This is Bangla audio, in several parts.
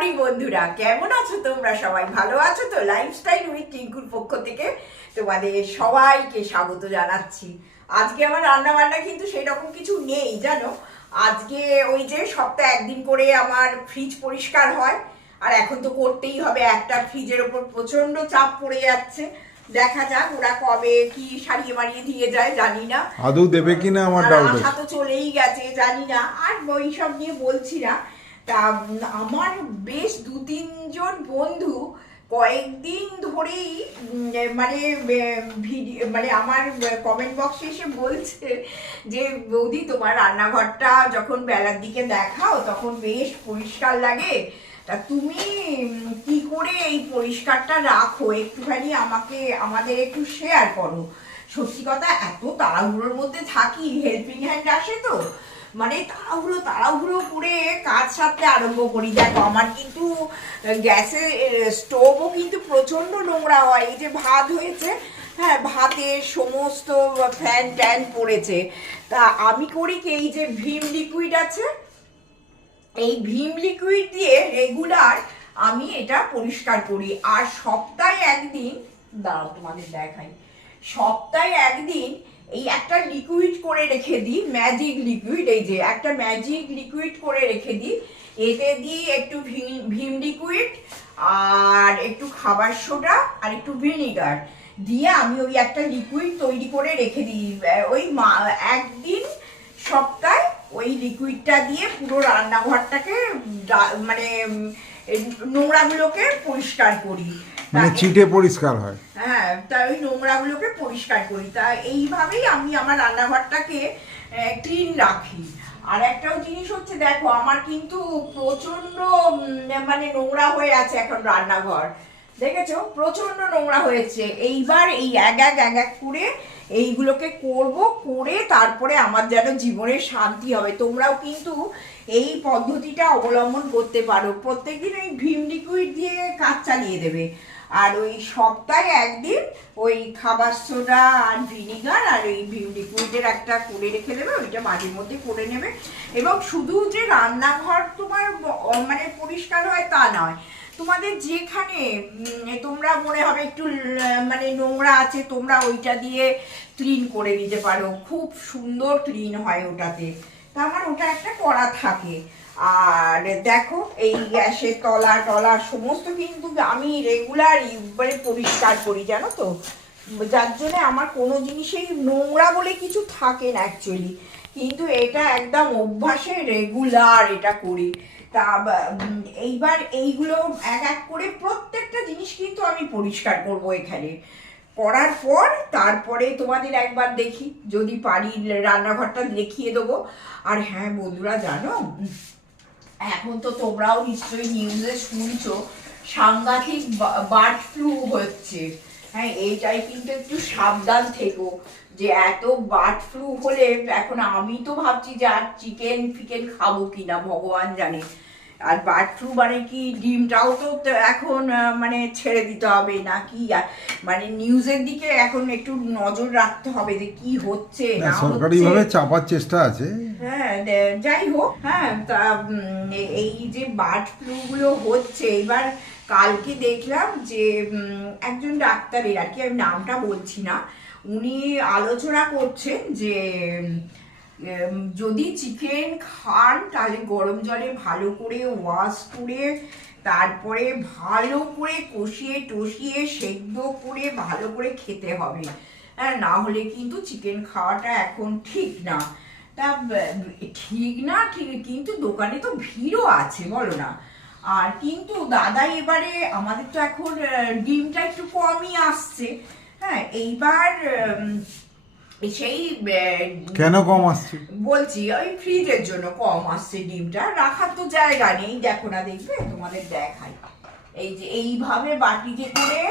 মর্নিং বন্ধুরা কেমন আছো তোমরা? সবাই ভালো আছো তো? লাইফস্টাইল উইথ টিঙ্কুর পক্ষ থেকে তোমাদের সবাইকে স্বাগত জানাচ্ছি। আজকে আমার রান্না বান্না কিন্তু সেই রকম কিছু নেই জানো? আজকে ওই যে সপ্তাহে একদিন করে আমার ফ্রিজ পরিষ্কার হয় আর এখন তো করতেই হবে একটা ফ্রিজের ওপর প্রচণ্ড চাপ পড়ে যাচ্ছে। দেখা যাক ওরা কবে কি সারিয়ে মারিয়ে দিয়ে যায় জানি না। আদৌ দেবে কিনা আমার ডাউট আশা তো চলেই গেছে জানি না। আর ওই সব নিয়ে বলছি না তা আমার বেশ দু তিনজন বন্ধু কয়েকদিন ধরেই মানে ভিডিও মানে আমার কমেন্ট বক্সে এসে বলছে যে, বৌদি, তোমার রান্নাঘরটা যখন বেলার দিকে দেখাও, তখন বেশ পরিষ্কার লাগে। তা তুমি কি করে এই পরিষ্কারটা রাখো? একটুখানি আমাকে, আমাদের একটু শেয়ার করো। সত্যি কথা, এত তাড়াহুড়োর মধ্যে থাকি হেল্পিং হ্যান্ড আসে তো। মানে তাড়াহুড়ো তাড়াহুড়ো করে কাজ সারতে আরম্ভ করি। দেখো, আমার কিন্তু গ্যাসের স্টোভও কিন্তু প্রচণ্ড নোংরা হয়। এই যে ভাত হয়েছে হ্যাঁ ভাতের সমস্ত ফ্যান ট্যান পড়েছে। তা আমি করি কি, এই যে ভিম লিকুইড আছে, এই ভীম লিকুইড দিয়ে রেগুলার আমি এটা পরিষ্কার করি। আর সপ্তাহে একদিন, দাঁড়াও তোমাদের দেখাই, সপ্তাহে একদিন এই একটা লিকুইড করে রেখে দিই ম্যাজিক লিকুইড এই যে একটা ম্যাজিক লিকুইড করে রেখে দিই। এতে দিই একটু ভীম- লিকুইড আর একটু খাবার সোডা আর একটু ভিনিগার দিয়ে আমি ওই একটা লিকুইড তৈরি করে রেখে দিই। ওই মা- একদিন সপ্তাহে ওই লিকুইডটা দিয়ে পুরো রান্নাঘরটাকে মানে নোংরাগুলোকে পরিষ্কার করি। মানে চিটে পরিষ্কার হয়। হ্যাঁ তা ওই নোংরাগুলোকে পরিষ্কার করি। তা এইভাবেই আমি আমার রান্নাঘরটাকে ক্লিন রাখি। আর একটাও জিনিস হচ্ছে দেখো আমার কিন্তু প্রচণ্ড মানে নোংরা হয়ে আছে এখন রান্নাঘর। দেখেছ? প্রচণ্ড নোংরা হয়েছে। এইবার এই এক এক এক এক করে এইগুলোকে করব করে তারপরে আমার যেন জীবনের শান্তি হবে। তোমরাও কিন্তু এই পদ্ধতিটা অবলম্বন করতে পারো। প্রত্যেকদিন ওই ভীম লিকুইড দিয়ে কাজ চালিয়ে দেবে। আর ওই সপ্তাহে একদিন ওই খাবার সোডা আর ভিনিগার আর ওই ভিম লিকুইডের একটা করে রেখে দেবে, ওইটা মাঝে মধ্যে করে নেবে। এবং শুধু যে রান্নাঘর তোমার মানে পরিষ্কার হয় তা নয়, তোমাদের যেখানে তোমরা মনে হবে একটু মানে নোংরা আছে, তোমরা ওইটা দিয়ে ক্লিন করে নিতে পারো। খুব সুন্দর ক্লিন হয় ওটাতে। তা আমার ওটা একটা করা থাকে। আর দেখো, এই গ্যাসের তলা টলা সমস্ত কিন্তু আমি রেগুলার মানে পরিষ্কার করি, জানো তো? যার জন্য আমার কোনো জিনিসেই নোংরা বলে কিছু থাকে না অ্যাকচুয়ালি কিন্তু এটা একদম অভ্যাসে রেগুলার এটা করি। তা এইবার এইগুলো এক এক করে প্রত্যেকটা জিনিস কিন্তু আমি পরিষ্কার করব এখানে। করার পর তারপরে তোমাদের একবার দেখি, যদি পারি রান্নাঘরটা দেখিয়ে দেবো। আর হ্যাঁ বন্ধুরা, জানো? এখন তো তোমরাও নিশ্চয়ই নিউজে শুনছো, সাংঘাতিক বার্ড ফ্লু হচ্ছে। হ্যাঁ এইটাই কিন্তু একটু সাবধান থেকো যে এত বার্ড ফ্লু হলে এখন আমি তো ভাবছি যে আর চিকেন ফিকেন খাব কিনা, ভগবান জানে। আর বার্ড ফ্লু মানে কি ডিমটাও তো এখন মানে ছেড়ে দিতে হবে নাকি মানে নিউজের দিকে এখন একটু নজর রাখতে হবে যে কি হচ্ছে না সরকারি হচ্ছে। ভাবে চাপার চেষ্টা আছে হ্যাঁ যাই হোক হ্যাঁ তা এই যে বার্ড ফ্লু গুলো হচ্ছে এবার কালকে দেখলাম যে একজন ডাক্তারের আর কি আমি নামটা বলছি না উনি আলোচনা করছেন যে যদি চিকেন খান, তাহলে গরম জলে ভালো করে ওয়াশ করে, তারপরে ভালো করে কষিয়ে টষিয়ে সেদ্ধ করে ভালো করে খেতে হবে। হ্যাঁ না হলে কিন্তু চিকেন খাওয়াটা এখন ঠিক না। তা, ঠিক না, ঠিক, কিন্তু দোকানে তো ভিড়ও আছে, বলো না। আর কিন্তু দাদা এবারে আমাদের তো এখন ডিমটা একটু কমই আসছে। হ্যাঁ এইবার সেই কেন কম আসছে? বলছি ওই ফ্রিজের জন্য কম আসছে ডিমটা। রাখার তো জায়গা নেই দেখো না দেখবে? তোমাদের দেখাই। এই যে এইভাবে বাটিতে করে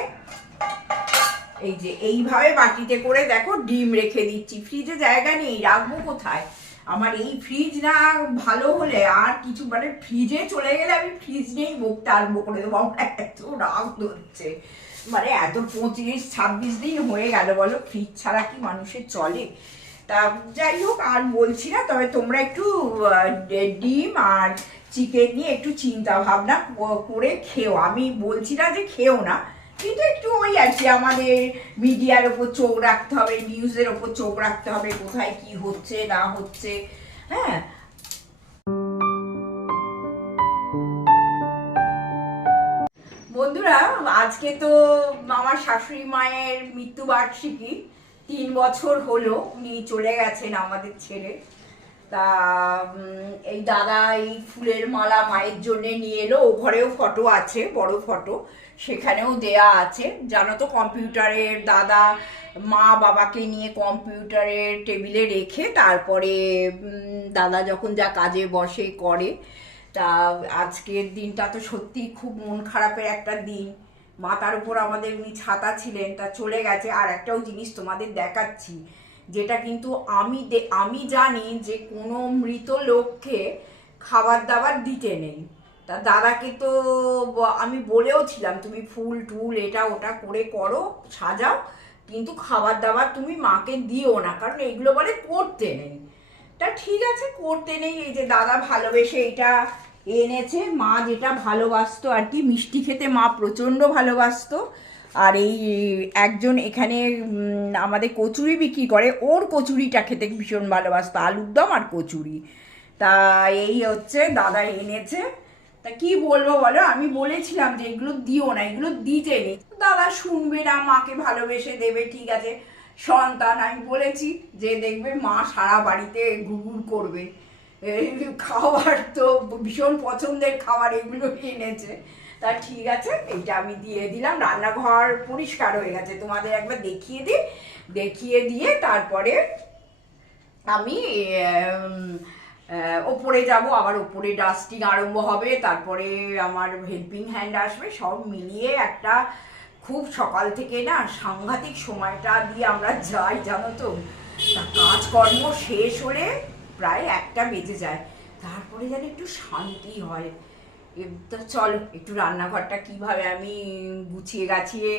এই যে এইভাবে বাটিতে করে দেখো ডিম রেখে দিচ্ছি। ফ্রিজে জায়গা নেই রাখব কোথায়? আমার এই ফ্রিজ না ভালো হলে আর কিছু মানে ফ্রিজে চলে গেলে আমি ফ্রিজ নেই মুখটা আরম্ভ করে দেবো। আমার এত রাগ ধরছে। মানে এত পঁচিশ, ছাব্বিশ দিন হয়ে গেল বলো ফ্রিজ ছাড়া কি মানুষের চলে? তা যাই হোক, আর বলছি না, তবে তোমরা একটু ডিম আর চিকেন নিয়ে একটু চিন্তা ভাবনা করে খেও। আমি বলছি না যে খেও না, কিন্তু একটু ওই আর কি, আমাদের মিডিয়ার ওপর চোখ রাখতে হবে নিউজের ওপর চোখ রাখতে হবে, কোথায় কি হচ্ছে, না হচ্ছে হ্যাঁ? আজকে তো আমার শাশুড়ি মায়ের মৃত্যুবার্ষিকী তিন বছর হলো উনি চলে গেছেন আমাদের ছেলে। তা এই দাদা এই ফুলের মালা মায়ের জন্য নিয়ে এলো, ও ঘরেও ফটো আছে, বড় ফটো, সেখানেও দেয়া আছে। জানো তো, কম্পিউটারের দাদা মা বাবাকে নিয়ে কম্পিউটারের টেবিলে রেখে তারপরে দাদা যখন যা কাজে বসে, করে, তা আজকের দিনটা তো সত্যি খুব মন খারাপের একটা দিন। মাথার উপর আমাদের উনি ছাতা ছিলেন, তা চলে গেছে। আর একটাও জিনিস তোমাদের দেখাচ্ছি, যেটা কিন্তু আমি আমি জানি যে কোনো মৃত লোককে খাবার দাবার দিতে নেই। তা দাদাকে তো আমি বলেও ছিলাম, তুমি ফুল টুল এটা ওটা করে করো, সাজাও, কিন্তু খাবার দাবার তুমি মাকে দিও না, কারণ এগুলো বলে করতে নেই। তা ঠিক আছে, করতে নেই, এই যে দাদা ভালোবেসে এটা এনেছে, মা যেটা ভালোবাসতো আর কি, মিষ্টি খেতে মা প্রচণ্ড ভালোবাসতো। আর এই একজন এখানে আমাদের কচুরি বিক্রি করে, ওর কচুরিটা খেতে ভীষণ ভালোবাসতো, আলুর দম আর কচুরি। তা এই হচ্ছে, দাদা এনেছে। তা কি বলব বলো, আমি বলেছিলাম যে এগুলো দিও না, এগুলো দিতে নেই। দাদা শুনবে না, মাকে ভালোবেসে দেবে, ঠিক আছে। সন্তান, আমি বলেছি যে দেখবে মা সারা বাড়িতে ঘুরঘুর করবে। খাবার তো ভীষণ পছন্দের খাবার এগুলো এনেছে। তা ঠিক আছে, এইটা আমি দিয়ে দিলাম। রান্নাঘর পরিষ্কার হয়ে গেছে। তোমাদের একবার দেখিয়ে দিই। দেখিয়ে দিয়ে তারপরে আমি ওপরে যাব। আবার ওপরে ডাস্টিং আরম্ভ হবে। তারপরে আমার হেল্পিং হ্যান্ড আসবে। সব মিলিয়ে একটা খুব সকাল থেকে না সাংঘাতিক সময়টা দিয়ে আমরা যাই, জানো তা কাজকর্ম শেষ হলে প্রায় একটা বেজে যায়। তারপরে যেন একটু শান্তি হয়। তা চলো, একটু রান্নাঘরটা কীভাবে আমি গুছিয়ে গাছিয়ে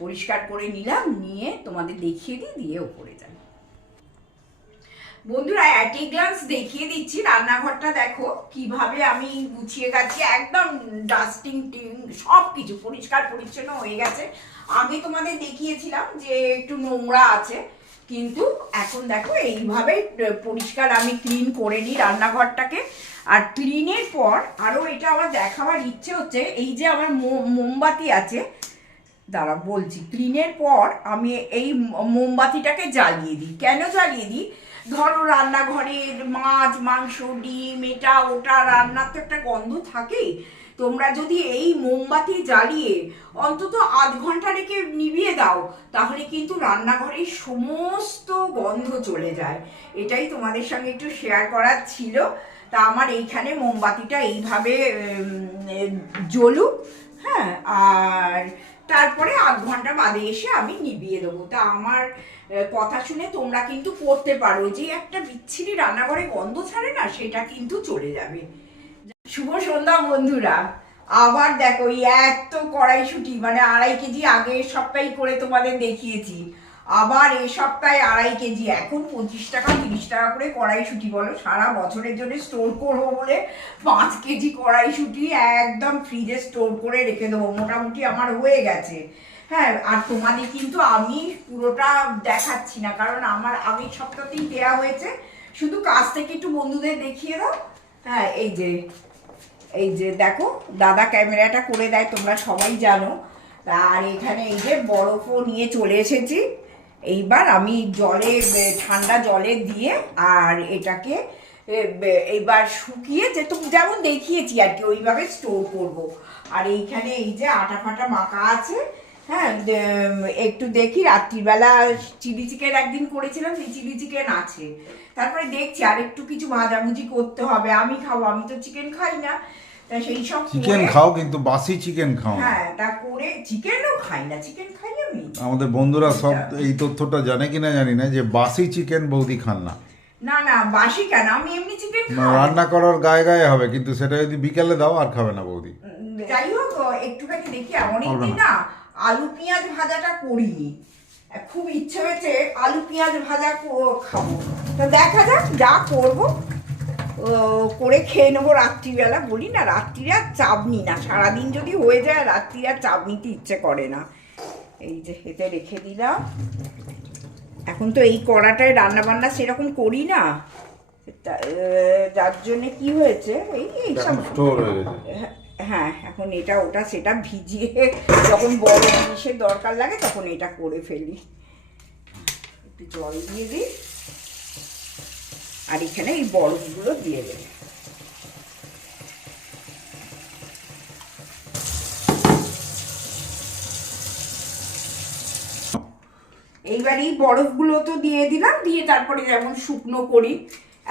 পরিষ্কার করে নিলাম, নিয়ে তোমাদের দেখিয়ে দিই, দিয়ে ওপরে যাই। বন্ধুরা অ্যাট এ গ্লান্স দেখিয়ে দিচ্ছি রান্নাঘরটা, দেখো কীভাবে আমি গুছিয়ে গেছি একদম ডাস্টিং টিং সব কিছু পরিষ্কার পরিচ্ছন্ন হয়ে গেছে। আমি তোমাদের দেখিয়েছিলাম যে একটু নোংরা আছে। কিন্তু এখন দেখো, এইভাবে পরিষ্কার আমি ক্লিন করে নিই রান্নাঘরটাকে। আর ক্লিনের পর আরও এটা আমার দেখাবার ইচ্ছে হচ্ছে, এই যে আমার মোমবাতি আছে, দাঁড়া বলছি ক্লিনের পর আমি এই মোমবাতিটাকে জ্বালিয়ে দিই। কেন জ্বালিয়ে দিই? ধরো রান্নাঘরের মাছ, মাংস, ডিম, এটা, ওটা রান্নার তো একটা গন্ধ থাকেই। তোমরা যদি এই মোমবাতি জ্বালিয়ে অন্তত আধ ঘণ্টা রেখে নিভিয়ে দাও, তাহলে কিন্তু রান্নাঘরের সমস্ত গন্ধ চলে যায়। এটাই তোমাদের সঙ্গে একটু শেয়ার করার ছিল। তা আমার এইখানে মোমবাতিটা এইভাবে জ্বলুক হ্যাঁ? আর তারপরে আধ ঘণ্টা বাদে এসে আমি নিভিয়ে দেবো। তা আমার কথা শুনে তোমরা কিন্তু করতে পারো। যে একটা বিচ্ছিরি রান্নাঘরে গন্ধ ছাড়ে না, সেটা কিন্তু চলে যাবে। শুভ সন্ধ্যা, বন্ধুরা। আবার দেখো এত কড়াইশুটি মানে আড়াই কেজি আগের সপ্তাহে করে তোমাদের দেখিয়েছি। আবার এ সপ্তাহে আড়াই কেজি, এখন পঁচিশ টাকা, তিরিশ টাকা করে কড়াইশুটি বলো। সারা বছরের জন্য স্টোর করব বলে পাঁচ কেজি কড়াইশুটি একদম ফ্রিজে স্টোর করে রেখে দেবো। মোটামুটি আমার হয়ে গেছে। হ্যাঁ আর তোমাদের কিন্তু আমি পুরোটা দেখাচ্ছি না, কারণ আমার আগের সপ্তাহতেই দেওয়া হয়েছে। শুধু কাজ থেকে একটু বন্ধুদের দেখিয়ে দাও। হ্যাঁ এই যে এই যে দেখো, দাদা ক্যামেরাটা করে দেয়, তোমরা সবাই জানো। আর এখানে এই যে বরফও নিয়ে চলে এসেছি। এইবার আমি জলে ঠান্ডা জলে দিয়ে আর এটাকে এইবার শুকিয়ে যে তো যেমন দেখিয়েছি আর কি, ওইভাবে স্টোর করব। আর এইখানে এই যে আটা ফাটা মাখা আছে হ্যাঁ একটু দেখি রাত্রিবেলা চিলি চিকেন একদিন করেছিলাম সেই চিলি চিকেন আছে। তারপরে দেখছি আর একটু কিছু ভাজাভুজি করতে হবে আমি খাব আমি তো চিকেন খাই না। তা সেই সব চিকেন খাও কিন্তু বাসি চিকেন খাও। হ্যাঁ তা করে চিকেনও খাই না চিকেন খাই আমি আমাদের বন্ধুরা সব এই তথ্যটা জানে কিনা জানি না যে বাসি চিকেন বৌদি খান না। না না বাসি কেন? আমি এমনি চিকেন খাই। রান্না করার গায়ে গায়ে হবে কিন্তু সেটা যদি বিকালে দাও আর খাবে না বৌদি। যাই হোক একটুখানি দেখি অনেকদিন না। আলু পেঁয়াজ ভাজাটা করিনি। খুব ইচ্ছে হয়েছে আলু পেঁয়াজ ভাজা কো- খাব। তা দেখা যাক যা করব। ও, করে খেয়ে নেব রাত্রিবেলা। বলি না রাত্রিরে আর চাপ নি না। সারাদিন যদি হয়ে যায় রাত্রি আর চাপ নিতে ইচ্ছে করে না। এই যে এতে রেখে দিলাম। এখন তো এই কড়াটায় রান্নাবান্না সেরকম করি না। যার জন্যে কি হয়েছে? এই এই সব স্টোর হয়ে, এখন এটা, ওটা সেটা ভিজিয়ে যখন বড় জিনিসের দরকার লাগে তখন এটা করে ফেলি। একটু জল দিয়ে দিই। আর এখানে এই বরফগুলো দিয়ে দেবে। এইবার এই বরফগুলো তো দিয়ে দিলাম, দিয়ে তারপরে যেমন শুকনো করি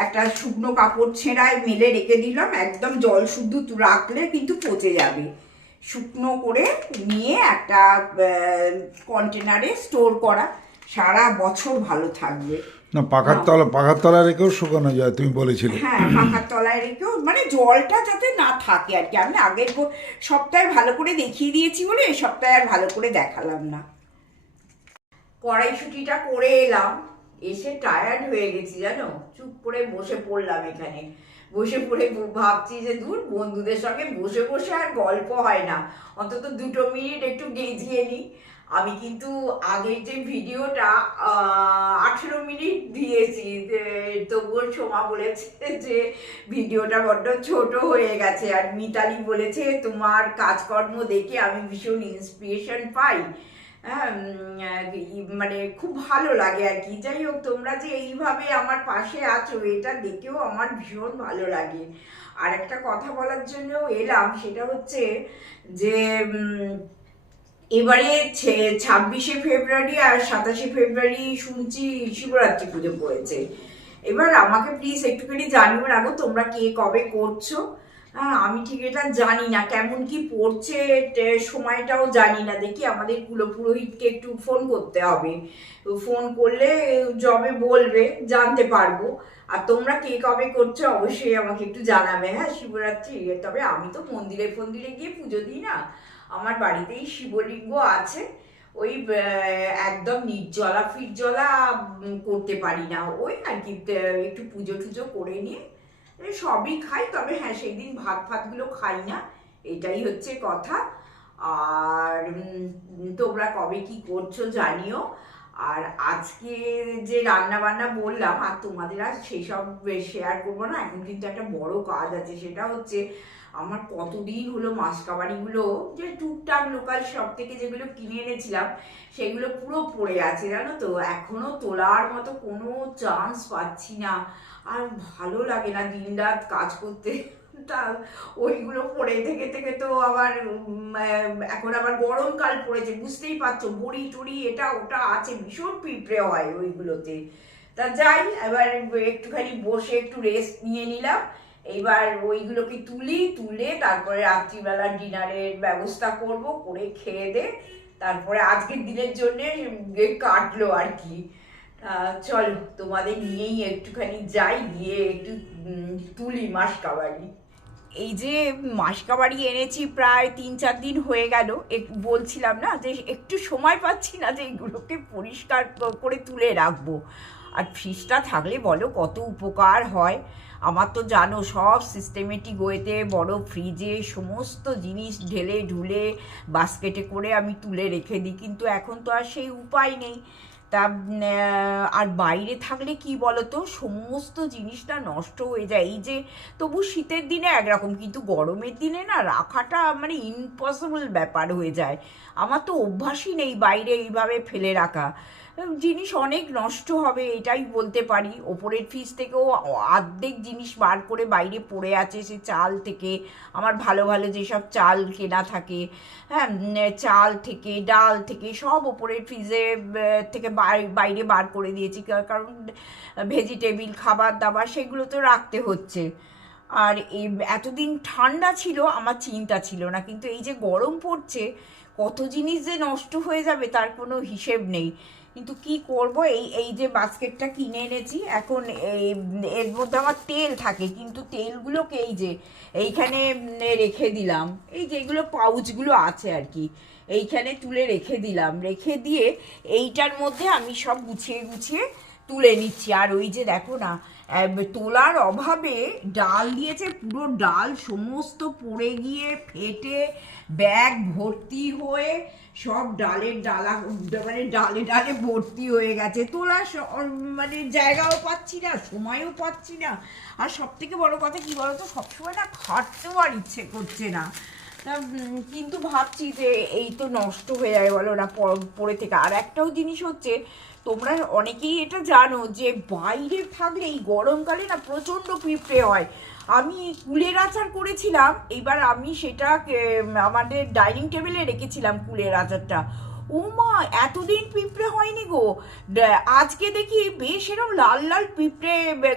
একটা শুকনো কাপড় ছেঁড়ায় মেলে রেখে দিলাম একদম জল শুদ্ধ রাখলে কিন্তু পচে যাবে। শুকনো করে নিয়ে একটা কন্টেনারে স্টোর করা। সারা বছর ভালো থাকবে। না পাখার তলা পাখার তলা রেখেও শুকানো যায় তুমি বলেছিলে। হ্যাঁ পাখার তলায় রেখেও মানে জলটা যাতে না থাকে আর কি। আমি আগের সপ্তাহে ভালো করে দেখিয়ে দিয়েছি বলে এই সপ্তাহে আর ভালো করে দেখালাম না। কড়াইশুটিটা করে এলাম। এসে টায়ার্ড হয়ে গেছি, জানো? চুপ করে বসে পড়লাম এখানে। বসে পড়ে ভাবছি যে দূর, বন্ধুদের সঙ্গে বসে বসে আর গল্প হয় না। অন্তত দুটো মিনিট একটু গেঁজিয়ে নিই। আমি কিন্তু আগের যে ভিডিওটা আঠেরো মিনিট দিয়েছি তবুও সোমা বলেছে যে ভিডিওটা বড্ড ছোট হয়ে গেছে। আর মিতালি বলেছে, তোমার কাজকর্ম দেখে আমি ভীষণ ইন্সপিরেশন পাই। মানে খুব ভালো লাগে আর কি। যাই হোক, তোমরা যে এইভাবে আমার পাশে আছো, এটা দেখেও আমার ভীষণ ভালো লাগে। আর একটা কথা বলার জন্য এলাম, সেটা হচ্ছে যে এবারে ছাব্বিশে ফেব্রুয়ারি আর সাতাশে ফেব্রুয়ারি শুনছি শিবরাত্রি পুজো পড়েছে। এবার আমাকে প্লিজ একটুখানি জানিও রাখো তোমরা কে কবে করছ? হ্যাঁ আমি ঠিক এটা জানি না। কেমন কি পড়ছে সময়টাও জানি না। দেখি আমাদের কুলপুরোহিতকে একটু ফোন করতে হবে। ফোন করলে যবে বলবে, জানতে পারব। আর তোমরা কে কবে করছ অবশ্যই আমাকে একটু জানাবে। হ্যাঁ শিবরাত্রি, তবে আমি তো মন্দিরে ফন্দিরে গিয়ে পুজো দিই না। আমার বাড়িতেই শিবলিঙ্গ আছে। ওই একদম নির্জলা ফিরজলা করতে পারি না। ওই আর কি একটু পুজো টুজো করে নিয়ে এই সবই খাই, তবে হ্যাঁ সেই দিন ভাত ফাতগুলো খাই না, এটাই হচ্ছে কথা। আর তোমরা কবে কি করছ জানিও। আর আজকে যে রান্না বান্না বললাম, আর তোমাদের আর সেসব শেয়ার করব না, এখন কিন্তু একটা বড় কাজ আছে, সেটা হচ্ছে আমার কতদিন হলো মাসকাবাড়িগুলো, যে টুকটাক লোকাল শপ থেকে যেগুলো কিনে এনেছিলাম, সেগুলো পুরো পড়ে আছে, জানো তো? এখনও তোলার মতো কোনো চান্স পাচ্ছি না। আর ভালো লাগে না দিন রাত কাজ করতে। তা ওইগুলো পড়ে থেকে থেকে তো আবার এখন আবার গরমকাল পড়েছে, বুঝতেই পারছ, বড়ি টড়ি এটা ওটা আছে, ভীষণ পিঁপড়ে হয় ওইগুলোতে। তা যাই, এবার একটুখানি বসে একটু রেস্ট নিয়ে নিলাম। এইবার ওইগুলোকে তুলি, তুলে তারপরে রাত্রিবেলা ডিনারের ব্যবস্থা করব, করে খেয়ে দে। তারপরে আজকের দিনের জন্য কাটলো আর কি। চলো তোমাদের নিয়েই একটুখানি যাই, গিয়ে একটু তুলি মাস কাবাড়ি এই যে মাসকাবাড়ি এনেছি প্রায় তিন চার দিন হয়ে গেল। বলছিলাম না যে একটু সময় পাচ্ছি না যে এগুলোকে পরিষ্কার করে তুলে রাখব। আর ফ্রিজটা থাকলে বলো কত উপকার হয়। আমার তো জানো সব সিস্টেমেটিক ওয়েতে বড় ফ্রিজে সমস্ত জিনিস ঢেলে ঢুলে বাস্কেটে করে আমি তুলে রেখে দিই। কিন্তু এখন তো আর সেই উপায় নেই। তা আর বাইরে থাকলে কি বলতো? সমস্ত জিনিসটা নষ্ট হয়ে যায়। এই যে, তবু শীতের দিনে একরকম, কিন্তু গরমের দিনে না রাখাটা মানে ইম্পসিবল ব্যাপার হয়ে যায়। আমার তো অভ্যাসই নেই বাইরে এইভাবে ফেলে রাখা। জিনিস অনেক নষ্ট হবে, এটাই বলতে পারি। ওপরের ফ্রিজ থেকেও অর্ধেক জিনিস বার করে বাইরে পড়ে আছে সে চাল থেকে। আমার ভালো ভালো যেসব চাল কেনা থাকে হ্যাঁ চাল থেকে, ডাল থেকে, সব ওপরের ফ্রিজে থেকে বাইরে বার করে দিয়েছি। কার- কারণ ভেজিটেবিল খাবার দাবার সেগুলো তো রাখতে হচ্ছে। আর এই এতদিন ঠান্ডা ছিল, আমার চিন্তা ছিল না। কিন্তু এই যে গরম পড়ছে, কত জিনিস যে নষ্ট হয়ে যাবে, তার কোনো হিসেব নেই। কিন্তু কি করব? এই এই যে বাস্কেটটা কিনে এনেছি, এখন এর মধ্যে আমার তেল থাকে, কিন্তু তেলগুলোকে এই যে এইখানে রেখে দিলাম। এই যেগুলো পাউচগুলো আছে আর কি, এইখানে তুলে রেখে দিলাম। রেখে দিয়ে এইটার মধ্যে আমি সব গুছিয়ে গুছিয়ে তুলে নিচ্ছি। আর ওই যে দেখো না তোলার অভাবে ডাল দিয়েছে পুরো ডাল সমস্ত পড়ে গিয়ে ফেটে ব্যাগ ভর্তি হয়ে সব ডালের ডালা মানে ডালে ডালে ভর্তি হয়ে গেছে। তোলা মানে জায়গাও পাচ্ছি না সময়ও পাচ্ছি না। আর সব থেকে বড়ো কথা কি বলতো সবসময় না খাটতেও আর ইচ্ছে করছে না। তা, কিন্তু ভাবছি যে এই তো নষ্ট হয়ে যাবে বলো না পরে থেকে। আর একটাও জিনিস হচ্ছে তোমরা অনেকেই এটা জানো যে বাইরে থাকলে এই গরমকালে না প্রচণ্ড পিঁপড়ে হয়। আমি কুলের আচার করেছিলাম, এবার আমি সেটা আমাদের ডাইনিং টেবিলে রেখেছিলাম কুলের আচারটা। ও মা এতদিন পিঁপড়ে হয়নি গো। আজকে দেখি বেশ এরকম লাল লাল পিঁপড়ে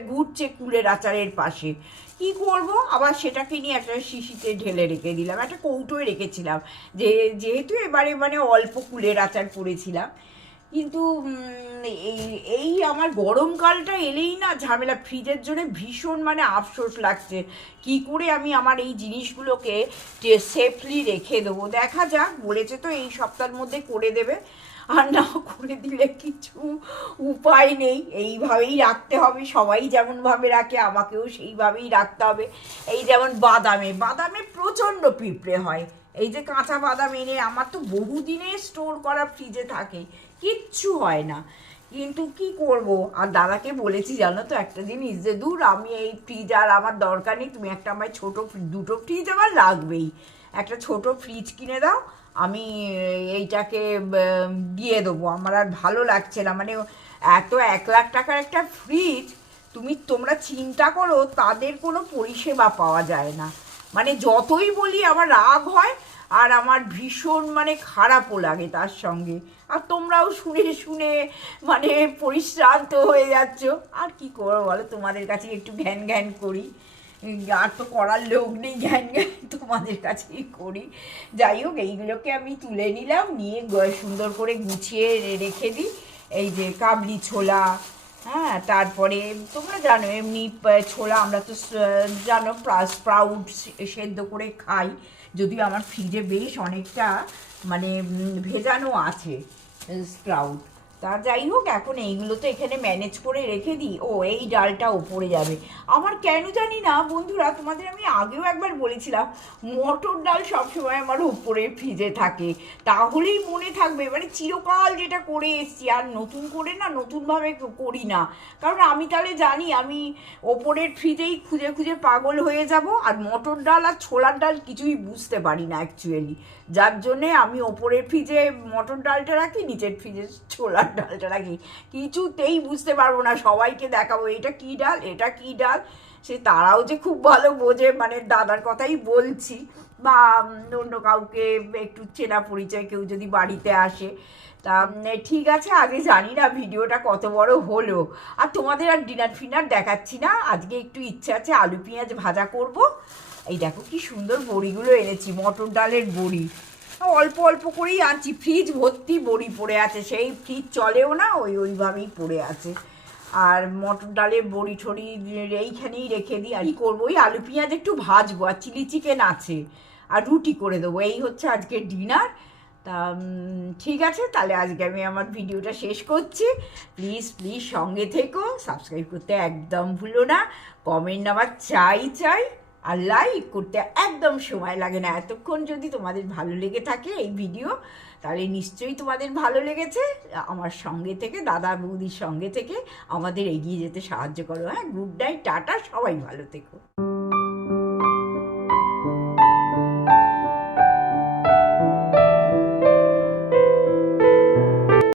ঘুরছে কুলের আচারের পাশে। কি করব? আবার সেটাকে নিয়ে একটা শিশিতে ঢেলে রেখে দিলাম, একটা কৌটোয় রেখেছিলাম। যে, যেহেতু এবারে মানে অল্প কুলের আচার করেছিলাম কিন্তু এই এই আমার গরমকালটা এলেই না ঝামেলা। ফ্রিজের জন্য ভীষণ মানে আফসোস লাগছে। কি করে আমি আমার এই জিনিসগুলোকে সেফলি রেখে দেবো? দেখা যাক, বলেছে তো এই সপ্তাহের মধ্যে করে দেবে। আর না করে দিলে কিছু উপায় নেই। এইভাবেই রাখতে হবে। সবাই যেমনভাবে রাখে, আমাকেও সেইভাবেই রাখতে হবে। এই যেমন বাদামে বাদামে প্রচণ্ড পিঁপড়ে হয়। এই যে কাঁচা বাদাম এনে, আমার তো বহুদিনের স্টোর করা ফ্রিজে থাকে। কিচ্ছু হয় না। কিন্তু কি করব? আর দাদাকে বলেছি, জানো তো একটা জিনিস, যে দূর আমি এই ফ্রিজ আর আমার দরকার নেই, তুমি একটা আমার ছোটো দুটো ফ্রিজ আমার লাগবেই। একটা ছোট ফ্রিজ কিনে দাও, আমি এইটাকে দিয়ে দেবো। আমার আর ভালো লাগছে না। মানে এত এক লাখ টাকার একটা ফ্রিজ তুমি তোমরা চিন্তা করো, তাদের কোনো পরিষেবা পাওয়া যায় না। মানে যতই বলি, আমার রাগ হয় আর আমার ভীষণ মানে খারাপও লাগে তার সঙ্গে। আর তোমরাও শুনে শুনে মানে পরিশ্রান্ত হয়ে যাচ্ছ। আর কি করব বলো, তোমাদের কাছে একটু ঘ্যান ঘ্যান করি। আর তো করার লোক নেই, জ্ঞান জ্ঞান তোমাদের কাছেই করি। যাই হোক, এইগুলোকে আমি তুলে নিলাম, নিয়ে সুন্দর করে গুছিয়ে রেখে দিই। এই যে কাবলি ছোলা হ্যাঁ তারপরে তোমরা জানো, এমনি ছোলা আমরা তো জানো স্প্রাউট সেদ্ধ করে খাই। যদিও আমার ফ্রিজে বেশ অনেকটা মানে ভেজানো আছে স্প্রাউট তা যাই হোক, এখন এইগুলো তো এখানে ম্যানেজ করে রেখে দিই। ও, এই ডালটা ওপরে যাবে। আমার কেন জানি না, বন্ধুরা, তোমাদের আমি আগেও একবার বলেছিলাম, মটর ডাল সবসময় আমার উপরে ফ্রিজে থাকে। তাহলেই মনে থাকবে মানে চিরকাল যেটা করে এসছি, আর নতুন করে না, নতুনভাবে করি না। কারণ আমি তাহলে জানি, আমি ওপরের ফ্রিজেই খুঁজে খুঁজে পাগল হয়ে যাব, আর মটর ডাল আর ছোলার ডাল কিছুই বুঝতে পারি না অ্যাকচুয়ালি যার জন্যে আমি ওপরের ফ্রিজে মটর ডালটা রাখি, নিচের ফ্রিজে ছোলার ডালটা রাখি কিছুতেই বুঝতে পারব না, সবাইকে দেখাবো, এটা কি ডাল, এটা কী ডাল? সে তারাও যে খুব ভালো বোঝে মানে দাদার কথাই বলছি, বা অন্য কাউকে একটু চেনা পরিচয় কেউ যদি বাড়িতে আসে। তা ঠিক আছে, আগে জানি না ভিডিওটা কত বড় হলো। আর তোমাদের আর ডিনার ফিনার দেখাচ্ছি না, আজকে একটু ইচ্ছে আছে আলু পেঁয়াজ ভাজা করব। এই দেখো কি সুন্দর বড়িগুলো এনেছি, মটর ডালের বড়ি। অল্প অল্প করেই আনছি। ফ্রিজ ভর্তি বড়ি পড়ে আছে, সেই ফ্রিজ চলেও না, ওই ওইভাবেই পড়ে আছে। আর মটর ডালের বড়ি ঠড়ি এইখানেই রেখে দিই। আর কি করব? ওই আলু পেঁয়াজ একটু ভাজবো, আর চিলি চিকেন আছে। আর রুটি করে দেবো। এই হচ্ছে আজকে ডিনার। তা ঠিক আছে, তাহলে আজকে আমি আমার ভিডিওটা শেষ করছি। প্লিজ প্লিজ সঙ্গে থেকো, সাবস্ক্রাইব করতে একদম ভুলো না। কমেন্ট আমার চাই চাই। আর লাইক করতে একদম সময় লাগে না। এতক্ষণ যদি তোমাদের ভালো লেগে থাকে এই ভিডিও তাহলে নিশ্চয়ই তোমাদের ভালো লেগেছে। আমার সঙ্গে থেকে, দাদা বৌদির সঙ্গে থেকে আমাদের এগিয়ে যেতে সাহায্য করো। হ্যাঁ গুড নাইট টাটা, সবাই ভালো থেকো।